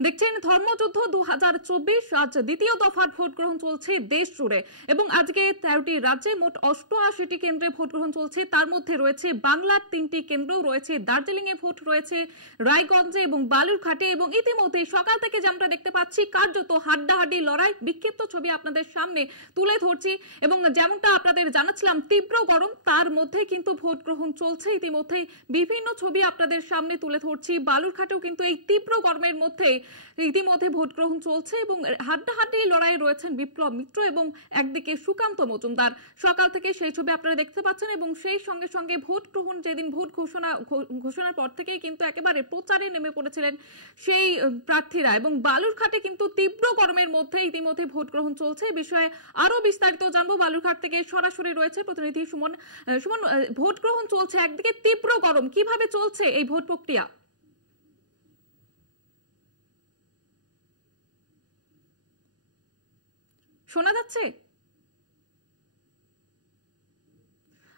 দেখছেন ধর্মযুদ্ধ 2024 আজ দ্বিতীয় দফার ভোট গ্রহণ চলছে দেশ জুড়ে এবং আজকে 13টি রাজ্যে মোট 88টি কেন্দ্রে ভোট গ্রহণ চলছে। তার মধ্যে রয়েছে বাংলার 3টি কেন্দ্র, রয়েছে দার্জিলিং এ ভোট, রয়েছে রায়গঞ্জে এবং বালুরঘাটে। এবং ইতিমধ্যে সকাল থেকে যেমনটা দেখতে পাচ্ছি কার্যত হাড্ডাহাড্ডি লড়াই, বিক্ষিপ্ত ছবি আপনাদের সামনে তুলে ধরছি এবং যেমনটা আপনাদের জানাচ্ছিলাম তীব্র গরম, তার মধ্যে কিন্তু ভোট গ্রহণ চলছে। ইতিমধ্যে বিভিন্ন ছবি আপনাদের সামনে তুলে ধরছি। বালুরঘাটেও কিন্তু এই তীব্র গরমের মধ্যে ইতিমধ্যে ভোট গ্রহণ চলছে এবং হাড্ডাহাড্ডি লড়াই রয়েছেন বিপ্লব মিত্র এবং একদিকে সুকান্ত মজুমদার। সকাল থেকে সেই ছবি আপনারা দেখতে পাচ্ছেন এবং সেই সঙ্গে সঙ্গে ভোট গ্রহণ, যেদিন ভোট ঘোষণার পর থেকেই কিন্তু একেবারে প্রচারে নেমে পড়েছিলেন সেই প্রার্থীরা। এবং বালুরঘাটে কিন্তু তীব্র গরমের মধ্যে ইতিমধ্যে ভোট গ্রহণ চলছে। বিষয়ে আরো বিস্তারিত জানবো, বালুরঘাট থেকে সরাসরি রয়েছে প্রতিনিধি সুমন। সুমন, ভোট গ্রহণ চলছে, একদিকে তীব্র গরম, কিভাবে চলছে এই ভোট প্রক্রিয়া? শোনা যাচ্ছে?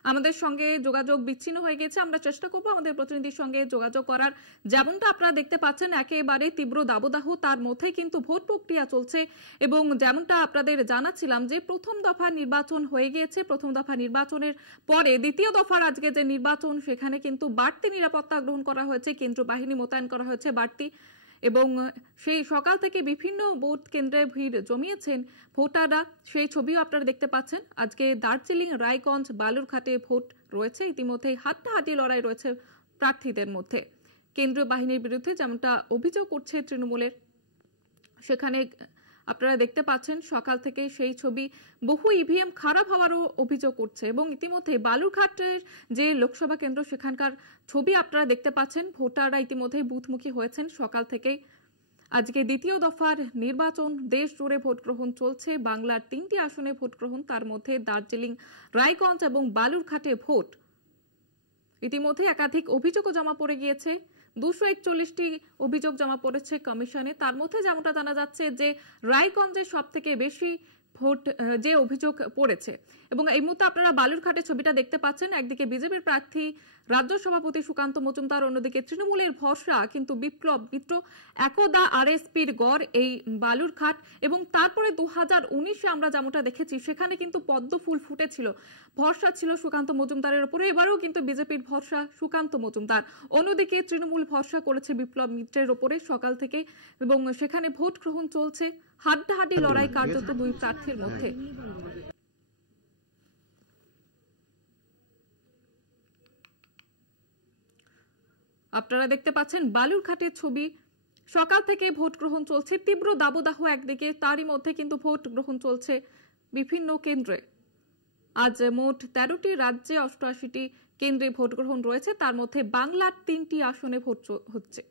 আমাদের সঙ্গে যোগাযোগ বিচ্ছিন্ন হয়ে গেছে, আমরা চেষ্টা করব আমাদের প্রতিনিধির সঙ্গে যোগাযোগ করার। যেমনটা আপনারা দেখতে পাচ্ছেন একেবারে তীব্র দাবদাহ, তার মধ্যে কিন্তু ভোট প্রক্রিয়া চলছে এবং যেমনটা আপনাদের জানাচ্ছিলাম যে প্রথম দফা নির্বাচন হয়ে গিয়েছে। প্রথম দফা নির্বাচনের পরে দ্বিতীয় দফার আজকে যে নির্বাচন, সেখানে কিন্তু বাড়তি নিরাপত্তা গ্রহণ করা হয়েছে, কেন্দ্রীয় বাহিনী মোতায়েন করা হয়েছে বাড়তি। এবং সেই সকাল থেকে বিভিন্ন ভোট কেন্দ্রে ভিড় জমিয়েছেন ভোটাররা, সেই ছবিও আপনারা দেখতে পাচ্ছেন। আজকে দার্জিলিং, রায়গঞ্জ, বালুরঘাটে ভোট রয়েছে। ইতিমধ্যেই হাড্ডাহাড্ডি লড়াই রয়েছে প্রার্থীদের মধ্যে। কেন্দ্রীয় বাহিনীর বিরুদ্ধে যেমনটা অভিযোগ করছে তৃণমূলের, সেখানে আপনারা দেখতে পাচ্ছেন সকাল থেকে সেই ছবি। বহু ইভিএম খারাপ হওয়ারও অভিযোগ করছে এবং ইতিমধ্যে বালুরঘাটের যে লোকসভা কেন্দ্র, সেখানকার ছবি আপনারা দেখতে পাচ্ছেন। ভোটাররা ইতিমধ্যে বুথমুখী হয়েছেন সকাল থেকে। আজকে দ্বিতীয় দফার নির্বাচন, দেশ জুড়ে ভোট গ্রহণ চলছে। বাংলার 3টি আসনে ভোট গ্রহণ, তার মধ্যে দার্জিলিং, রায়গঞ্জ এবং বালুরঘাটে ভোট। ইতিমধ্যে একাধিক অভিযোগও জমা পড়ে গিয়েছে, 241টি অভিযোগ জমা পড়েছে কমিশনে। তার মধ্যে যেমনটা জানা যাচ্ছে যে রায়গঞ্জে সব থেকে বেশি ভোট যে অভিযোগ পড়েছে। এবং এই মুহূর্তে আপনারা বালুরঘাটের ছবিটা দেখতে পাচ্ছেন। একদিকে বিজেপির প্রার্থী রাজ্য সভাপতি সুকান্ত মজুমদার, অন্যদিকে তৃণমূলের ভরসা কিন্তু বিপ্লব মিত্র। একদা আরএসপির গড় এই বালুরঘাট। এবং তারপরে 2019-এ আমরা যেমনটা দেখেছি, সেখানে কিন্তু পদ্ম ফুল ফুটেছিল, ভরসা ছিল সুকান্ত মজুমদারের উপরে। এবারেও কিন্তু বিজেপির ভরসা সুকান্ত মজুমদার। অন্যদিকে তৃণমূল ভরসা করেছে বিপ্লব মিত্রের ওপরে সকাল থেকে এবং সেখানে ভোট গ্রহণ চলছে। হাড্ডাহাড্ডি লড়াই কার্যত দুই প্রার্থীর মধ্যে। আপনারা দেখতে পাচ্ছেন বালুরঘাটের ছবি। সকাল থেকে ভোট গ্রহণ চলছে, তীব্র দাবদাহ একদিকে, তারই মধ্যে কিন্তু ভোট গ্রহণ চলছে বিভিন্ন কেন্দ্রে। আজ মোট 13টি রাজ্যে 88টি কেন্দ্রে ভোট গ্রহণ রয়েছে। তার মধ্যে বাংলার 3টি আসনে ভোট হচ্ছে।